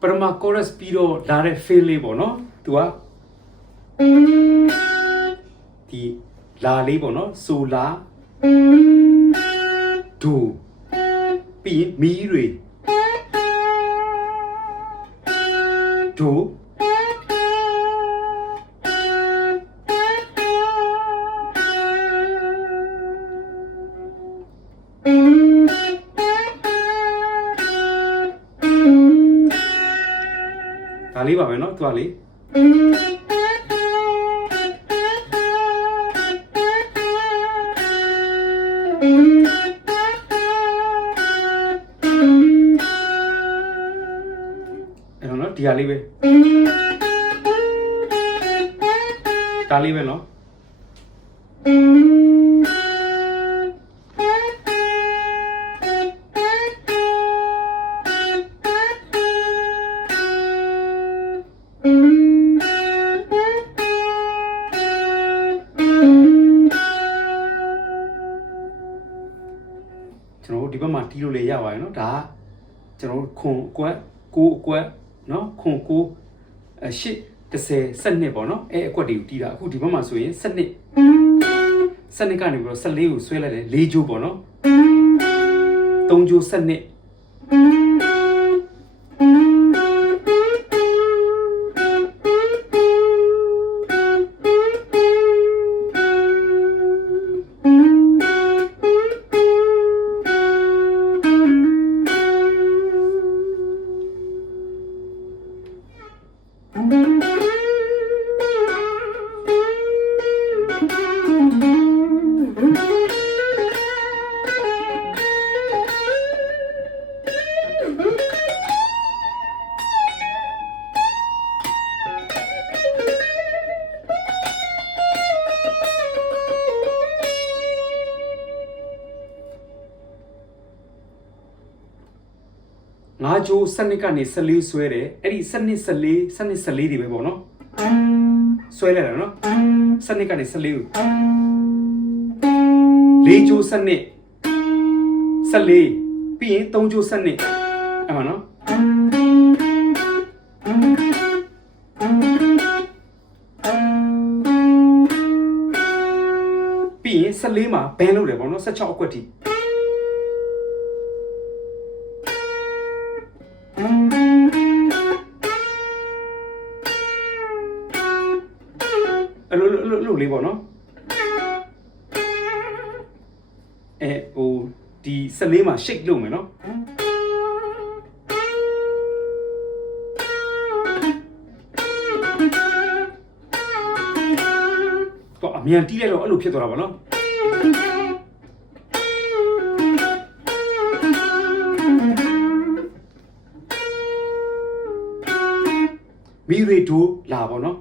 ပရမ chorus ပြီးတော့လာတဲ့ feel လေးပေါ့နော်သူကဒီလာလေးပေါ့နော်ဆိုလာဒူပြီးမီတွေဒူဒါလေးပါပဲเนาะသူကလေအဲ့တော့เนาะဒီဟာလေးပဲဒါလေးပဲเนาะဒီဘက်မှာတီးလို့လေရပါတယ်เนาะဒါကကျွန်တော်ခွန်အကွက်ကိုအကွက်เนาะခွန်ကို8 10 12ပေါ့เนาะအဲအကွက်တွေကိုတီးတာအခုဒီဘက်မှာဆိုရင်12ကနေပြီးတော့14ကိုဆွဲလိုက်တယ်4ကျိုးပေါ့เนาะ3ကျိုး12ငါးကျိုးစနစ်ကနေ14ဆွဲတယ်အဲ့ဒီစနစ်14တွေပဲပေါ့နော်ဆွဲလိုက်တာနော်စနစ်ကနေ14ကို4ကျိုးစနစ်14ပြီးရင်3ကျိုးစနစ်အဲ့မှာနော်ပြီးရင်14မှာဘန်းလုပ်တယ်ပေါ့နော်16အကွက်ထိလို့လေးပေါ့နော်ဟိုဒီ14မှာ shake လုပ်မယ်နော်တော့အမြန်တီးလိုက်တော့အဲ့လိုဖြစ်သွားတာပေါ့နော်မီရေဒိုလာပေါ့နော်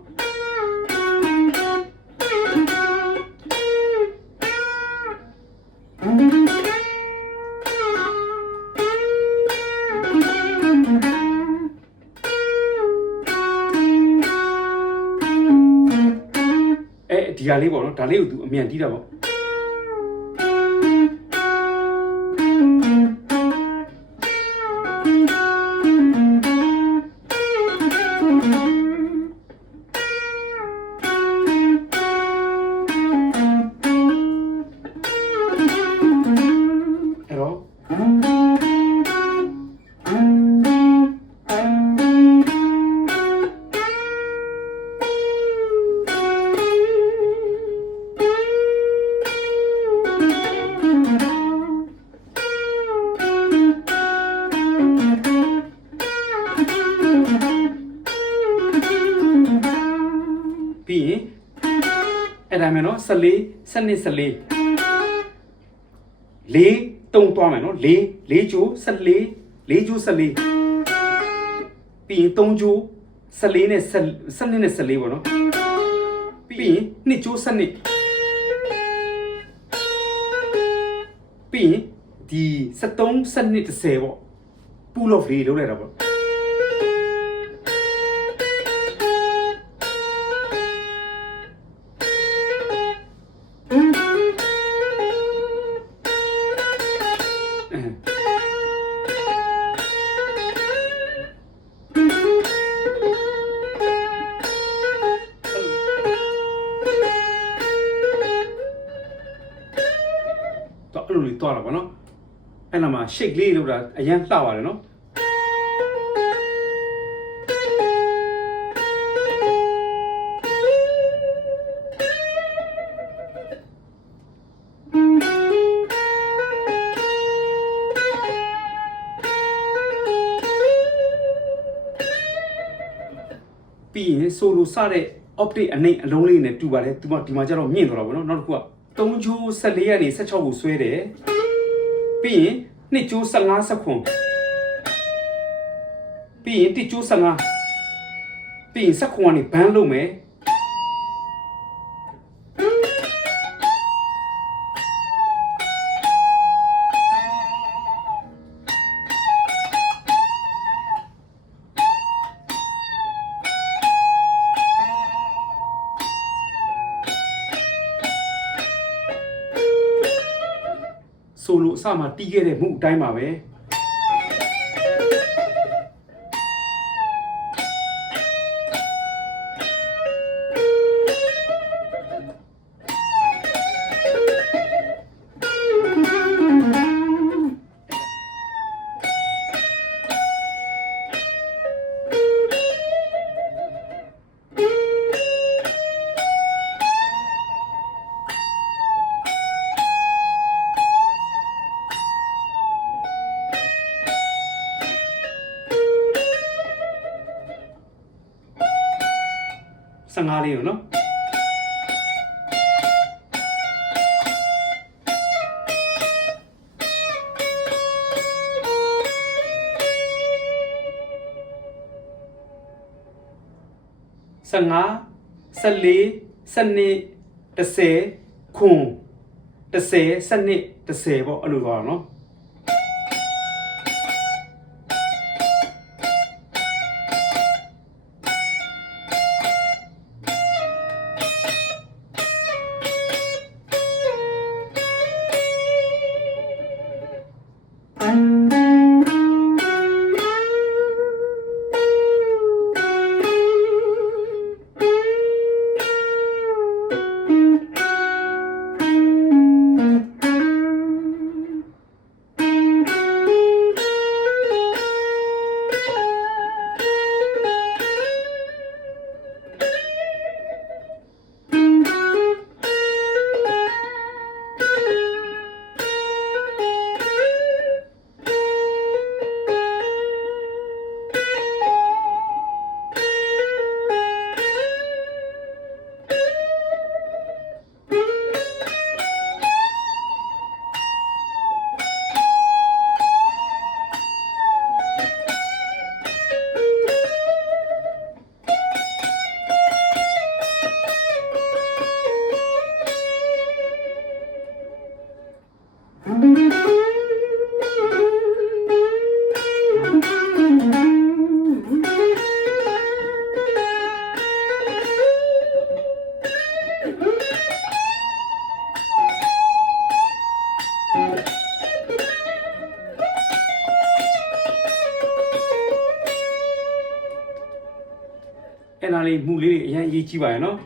ဒီဟာလေးပေါ့နော်ဒါလေးကိုသူအမြန်တီးတာပေါ့ပြီးရင်အဲ့ဒါမယ်နော်14 12 14 4 3သွားမယ်နော်4ကျိုး14 4ကျိုး14ပြီးရင်3ကျိုး14နဲ့12နဲ့14ပေါ့နော်ပြီးရင်2ကျိုး12ပြီးရင်ဒီ73 12 10ပေါ့ pull off လေးလုပ်လိုက်တာပေါ့ အဲ့နာမှာ shake လေးလောက်တာအရင်လှပါတယ်နော်ပြီးရင် solo စတဲ့ optic အနေအလုံးလေးနဲ့တူပါတယ်ဒီမှာကျတော့မြင့်သွားတာပေါ့နော်နောက်တစ်ခုက3ချိုး14ကနေ16ကိုဆွဲတယ်ပြီးရင်2ချိုး15 19ပြီးရင်1ချိုး15ပြီးရင်19ကနေဘန်းလုပ်မယ်ဆိုလိုအစမှာတီးခဲ့တဲ့မှုအတိုင်းပါပဲ15လေးရောနော်15 14 12 10ခွန်10 12 10ပေါ့အဲ့လိုသွားတော့နော်အဲ့ဒါလေးမှုလေးတွေအရင်အရေးကြီးပါရဲ့နော်